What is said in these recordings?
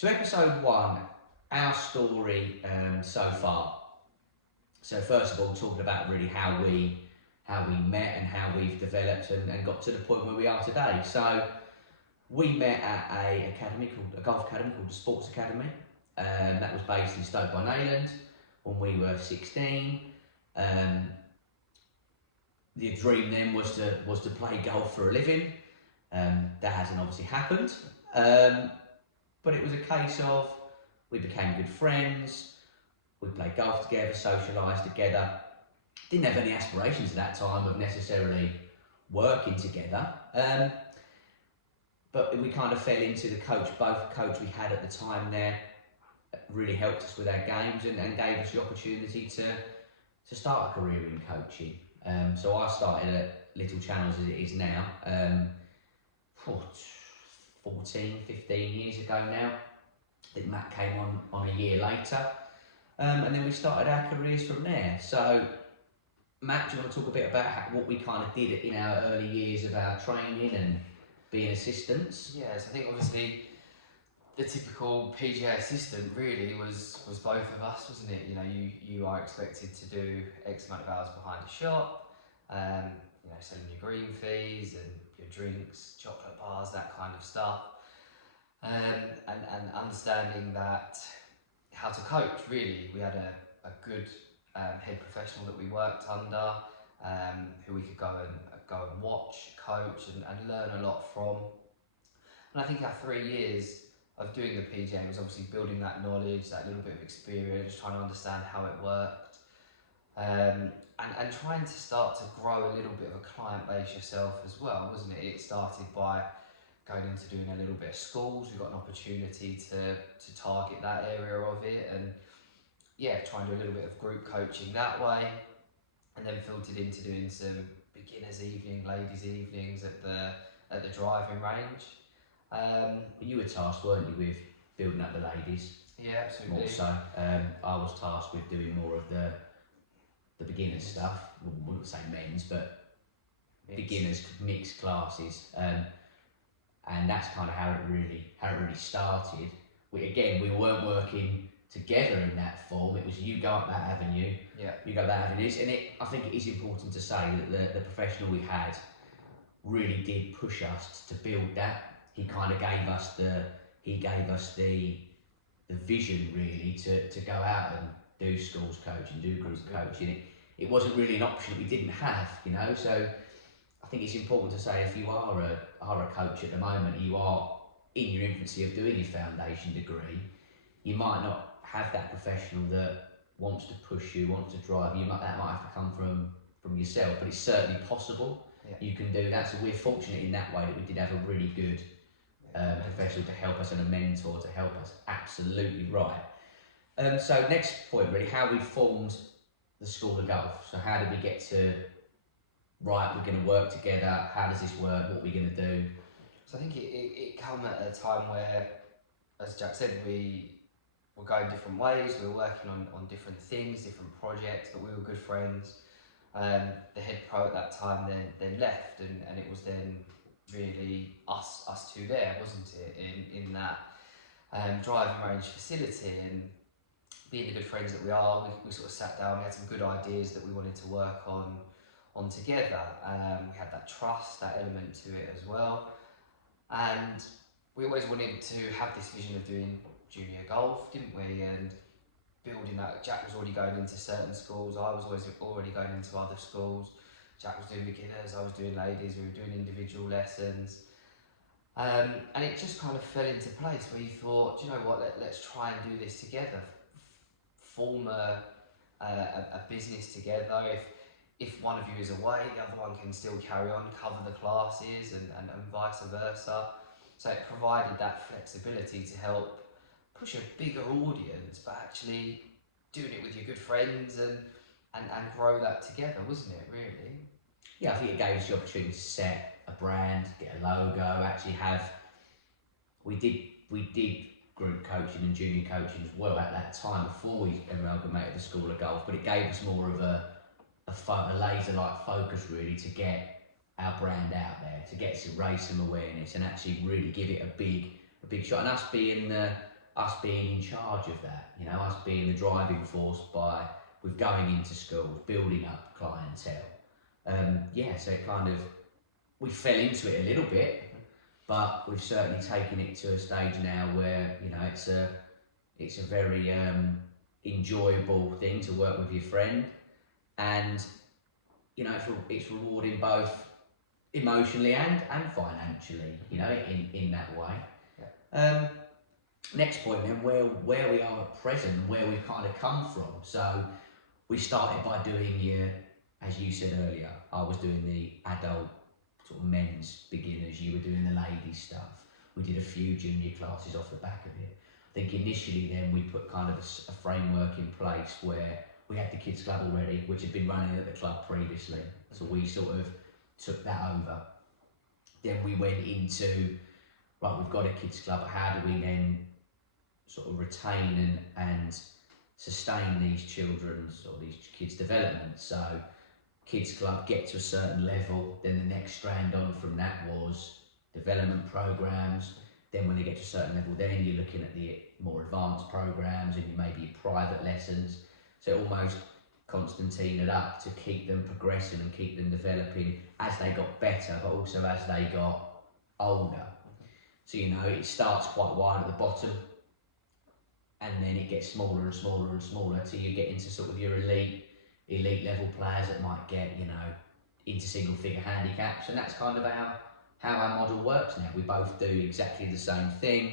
So episode 1, our story so far. So first of all, talking about really how we met and how we've developed and got to the point where we are today. So we met at a golf academy called the Sports Academy. That was based in Stoke-on-Ayland when we were 16. The dream then was to play golf for a living. That hasn't obviously happened. But it was a case of we became good friends, we played golf together, socialised together. Didn't have any aspirations at that time of necessarily working together. But we kind of fell into the coach. Both coach we had at the time there really helped us with our games and gave us the opportunity to start a career in coaching. So I started at Little Channels as it is now, 14, 15 years ago now. I think Matt came on a year later. And then we started our careers from there. So Matt, do you want to talk a bit about what we kind of did in our early years of our training and being assistants? Yes, I think obviously the typical PGA assistant really was both of us, wasn't it? You know, you are expected to do X amount of hours behind the shop, you know, selling your green fees and your drinks, chocolate bars, that kind of stuff, and understanding that how to coach really. We had a good head professional that we worked under, who we could go and watch, coach, and learn a lot from. And I think our 3 years of doing the PGA was obviously building that knowledge, that little bit of experience, trying to understand how it worked, and trying to start to grow a little bit of a client base yourself as well, wasn't it? It started by going into doing a little bit of schools. We got an opportunity to target that area of it, and yeah, try and do a little bit of group coaching that way, and then filtered into doing some beginners evening, ladies evenings at the driving range. You were tasked, weren't you, with building up the ladies? Yeah, absolutely. More so. I was tasked with doing more of the beginners stuff. Well, I wouldn't say men's, but beginners mixed classes. And that's kind of how it really started. We weren't working together in that form. It was you go up that avenue, you go that avenue, and I think it is important to say that the professional we had really did push us to build that. He kind of gave us the vision really to go out and do schools coaching, do group coaching. It wasn't really an option that we didn't have, you know. So I think it's important to say if you are a coach at the moment, you are in your infancy of doing your foundation degree, you might not have that professional that wants to push you, wants to drive you. That might have to come from yourself, but it's certainly possible. You can do that. So we're fortunate in that way that we did have a really good professional to help us and a mentor to help us. Absolutely right. So next point really, how we formed the School of Golf. So how did we get to, right, we're going to work together, how does this work, what are we going to do? So I think it came at a time where, as Jack said, we were going different ways, we were working on different things, different projects, but we were good friends. The head pro at that time then left, and it was then really us two there, wasn't it, in that driving range facility. And being the good friends that we are, we sort of sat down, we had some good ideas that we wanted to work on together. We had that trust, that element to it as well, and we always wanted to have this vision of doing junior golf, didn't we, and building that. Jack was already going into certain schools, I was already going into other schools. Jack was doing beginners, I was doing ladies, we were doing individual lessons. And it just kind of fell into place where you thought, do you know what, let's try and do this together, form a business together. If one of you is away, the other one can still carry on, cover the classes and vice versa. So it provided that flexibility to help push a bigger audience, but actually doing it with your good friends and grow that together, wasn't it, really? Yeah, I think it gave us the opportunity to set a brand, get a logo, actually have, we did group coaching and junior coaching as well at that time before we amalgamated the School of Golf, but it gave us more of a laser-like focus really to get our brand out there, to raise some awareness and actually really give it a big shot. And us us being in charge of that, you know, us being the driving force by with going into schools, building up clientele. Yeah, so it kind of, we fell into it a little bit, but we've certainly taken it to a stage now where, you know, it's a very enjoyable thing to work with your friend, and you know, it's rewarding both emotionally and financially, you know, in that way. Yeah. Next point then, where we are at present and where we've kind of come from. So we started by doing as you said earlier, I was doing the adult sort of men's beginners, you were doing the ladies stuff. We did a few junior classes off the back of it. I think initially then we put kind of a framework in place where we had the kids club already, which had been running at the club previously. So we sort of took that over. Then we went into, right, we've got a kids club, how do we then sort of retain and sustain these children's or these kids' development? So kids club, get to a certain level, then the next strand on from that was development programs. Then when they get to a certain level, then you're looking at the more advanced programs and you maybe your private lessons. So almost Constantine it up to keep them progressing and keep them developing as they got better, but also as they got older. So, you know, it starts quite wide at the bottom and then it gets smaller and smaller and smaller till you get into sort of your elite level players that might get, you know, into single figure handicaps, and that's kind of how our model works now. We both do exactly the same thing.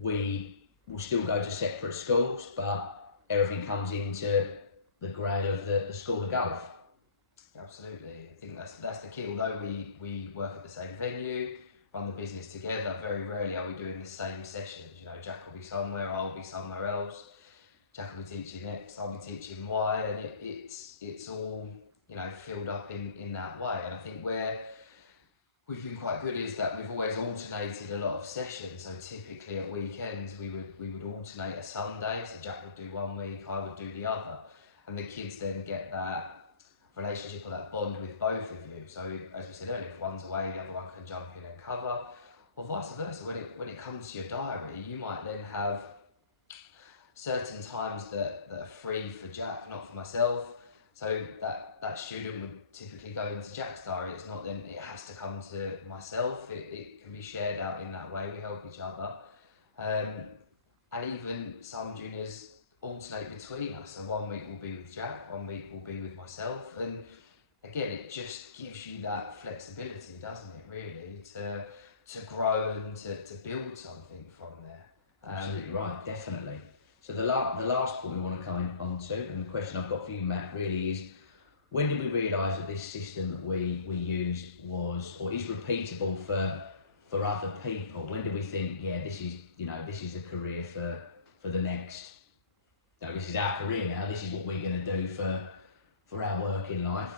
We will still go to separate schools, but everything comes into the grey of the school of golf. Absolutely, I think that's the key. Although we work at the same venue, run the business together, very rarely are we doing the same sessions. You know, Jack will be somewhere, I'll be somewhere else. Jack will be teaching X, I'll be teaching Y, and it's all, you know, filled up in that way. And I think where we've been quite good is that we've always alternated a lot of sessions. So typically at weekends we would alternate a Sunday. So Jack would do one week, I would do the other, and the kids then get that relationship or that bond with both of you. So as we said earlier, if one's away, the other one can jump in and cover, or vice versa. When it comes to your diary, you might then have certain times that are free for Jack, not for myself. So that student would typically go into Jack's diary. It's not then it has to come to myself. It can be shared out in that way. We help each other. And even some juniors alternate between us. So one week will be with Jack, one week will be with myself. And again, it just gives you that flexibility, doesn't it, really, to grow and to build something from there. Absolutely right, definitely. So the last point we want to come on to, and the question I've got for you, Matt, really is, when did we realise that this system that we use was, or is repeatable for other people? When did we think, yeah, this is a career for the next, no, this is our career now, this is what we're going to do for our working life?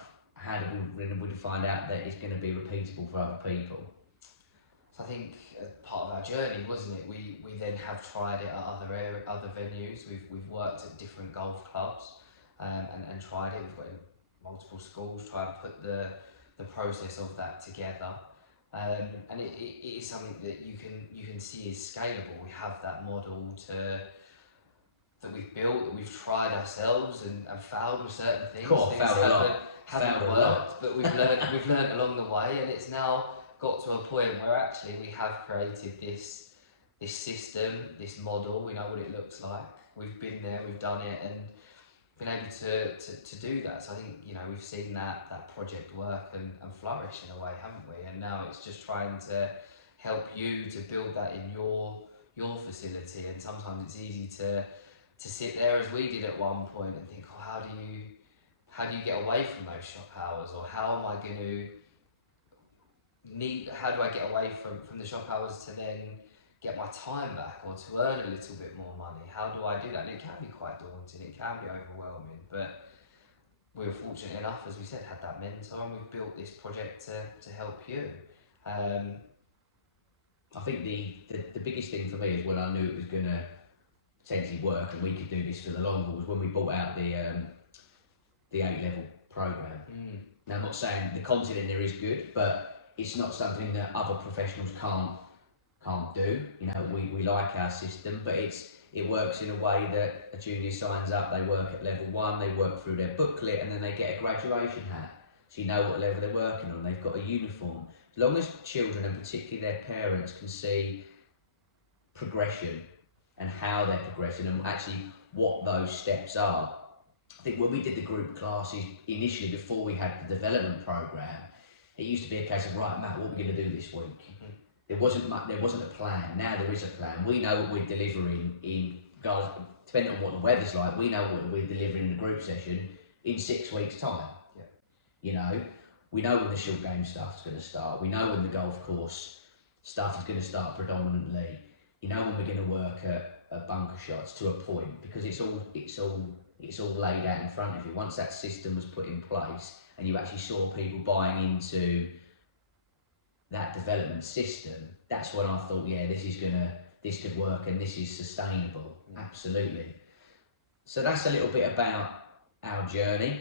When did we find out that it's going to be repeatable for other people? So I think part of our journey, wasn't it? We then have tried it at other venues. We've worked at different golf clubs and tried it. We've got in multiple schools, try and put the process of that together. And it is something that you can see is scalable. We have that model that we've built, that we've tried ourselves and failed with certain things. Cool, Things haven't worked, but we've learned along the way, and it's now got to a point where actually we have created this system, this model. We know what it looks like. We've been there, we've done it, and been able to do that. So I think, you know, we've seen that project work and flourish in a way, haven't we? And now it's just trying to help you to build that in your facility. And sometimes it's easy to sit there, as we did at one point, and think, oh, how do you get away from those shop hours, or how am I going to how do I get away from the shop hours to then get my time back, or to earn a little bit more money? How do I do that? And it can be quite daunting, it can be overwhelming, but we were fortunate enough, as we said, had that mentor, and we've built this project to help you. I think the biggest thing for me is when I knew it was going to potentially work and we could do this for the long haul was when we brought out the 8-level program. Now, I'm not saying the content in there is good, but it's not something that other professionals can't do. You know, we like our system, but it works in a way that a junior signs up, they work at level 1, they work through their booklet, and then they get a graduation hat. So you know what level they're working on, they've got a uniform. As long as children, and particularly their parents, can see progression and how they're progressing and actually what those steps are. I think when we did the group classes initially, before we had the development program, it used to be a case of, right, Matt, what are we going to do this week? There wasn't a plan. Now there is a plan. We know what we're delivering in, guys, depending on what the weather's like, we know what we're delivering in the group session in 6 weeks' time. Yeah. You know, we know when the short game stuff's going to start. We know when the golf course stuff is going to start predominantly. You know when we're going to work at bunker shots to a point, because it's all laid out in front of you. Once that system was put in place and you actually saw people buying into that development system, that's when I thought, yeah, this could work and this is sustainable. Absolutely. So that's a little bit about our journey.